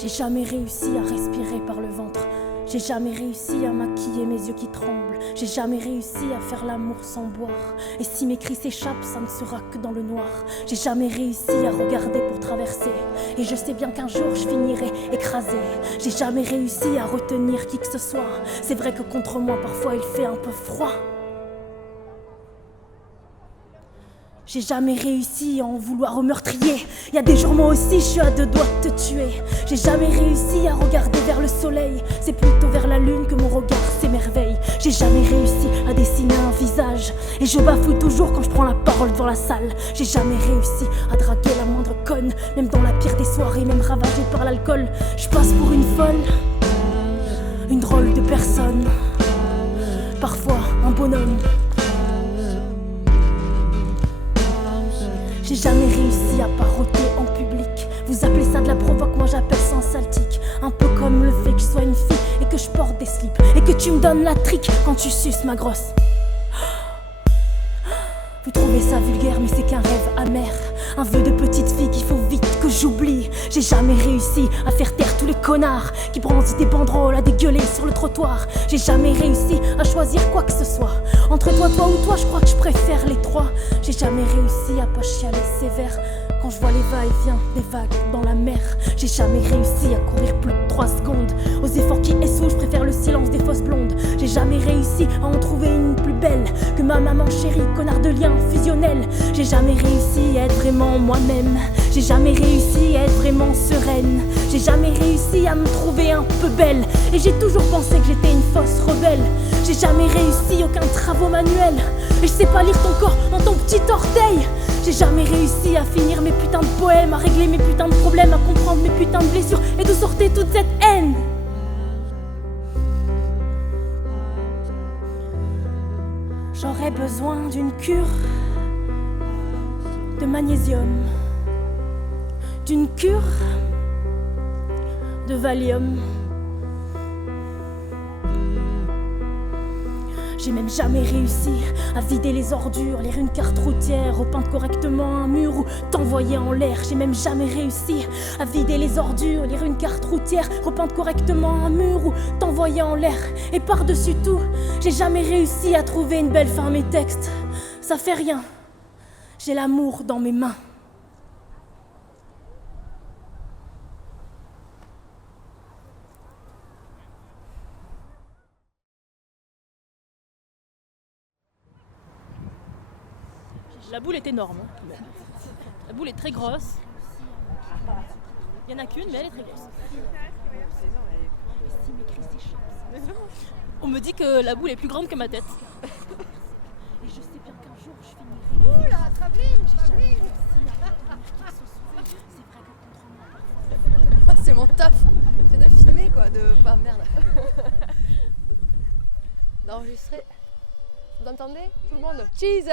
J'ai jamais réussi à respirer par le ventre. J'ai jamais réussi à maquiller mes yeux qui tremblent. J'ai jamais réussi à faire l'amour sans boire. Et si mes cris s'échappent, ça ne sera que dans le noir. J'ai jamais réussi à regarder pour traverser. Et je sais bien qu'un jour je finirai écrasé. J'ai jamais réussi à retenir qui que ce soit. C'est vrai que contre moi parfois il fait un peu froid. J'ai jamais réussi à en vouloir au meurtrier. Il y a des jours moi aussi je suis à 2 doigts de te tuer. J'ai jamais réussi à regarder vers le soleil. C'est plutôt vers la lune que mon regard s'émerveille. J'ai jamais réussi à dessiner un visage. Et je bafouille toujours quand je prends la parole devant la salle. J'ai jamais réussi à draguer la moindre conne. Même dans la pire des soirées, même ravagée par l'alcool. Je passe pour une folle, une drôle de personne, parfois un bonhomme. J'ai jamais réussi à paroter en public. Vous appelez ça de la provoque, moi j'appelle ça un saltique. Un peu comme le fait que je sois une fille et que je porte des slips. Et que tu me donnes la trique quand tu suces ma grosse. Vous trouvez ça vulgaire mais c'est qu'un rêve amer. Un vœu de petite fille qu'il faut vite que j'oublie. J'ai jamais réussi à faire taire tous les connards qui brandissent des banderoles à dégueuler sur le trottoir. J'ai jamais réussi à choisir quoi que ce soit. Entre toi ou toi, je crois que je préfère les trois. J'ai jamais réussi à pas chialer sévère quand je vois les va-et-vient des vagues dans la mer. J'ai jamais réussi à courir plus de 3 secondes. Aux efforts qui essouent, je préfère le silence des fausses blondes. J'ai jamais réussi à en trouver une plus belle que ma maman chérie, connard de lien fusionnel. J'ai jamais réussi à être vraiment moi-même. J'ai jamais réussi à être vraiment sereine. J'ai jamais réussi à me trouver un peu belle. Et j'ai toujours pensé que j'étais une fausse rebelle. J'ai jamais réussi aucun travaux manuel. Et je sais pas lire ton corps dans ton petit orteil. J'ai jamais réussi à finir mes putains de poèmes, à régler mes putains de problèmes, à comprendre mes putains de blessures. Et d'où sortait toute cette haine? J'aurais besoin d'une cure de magnésium, d'une cure de Valium. J'ai même jamais réussi à vider les ordures, lire une carte routière, repeindre correctement un mur ou t'envoyer en l'air. J'ai même jamais réussi à vider les ordures, lire une carte routière, repeindre correctement un mur ou t'envoyer en l'air. Et par-dessus tout, j'ai jamais réussi à trouver une belle fin à mes textes. Ça fait rien, j'ai l'amour dans mes mains. La boule est énorme. La boule est très grosse. Il n'y en a qu'une, mais elle est très grosse. On me dit que la boule est plus grande que ma tête. Et je sais bien qu'un jour je finirai. Oula, travelling. C'est mon taf. C'est de filmer quoi, de pas merde. D'enregistrer. Vous entendez? Tout le monde. Cheese.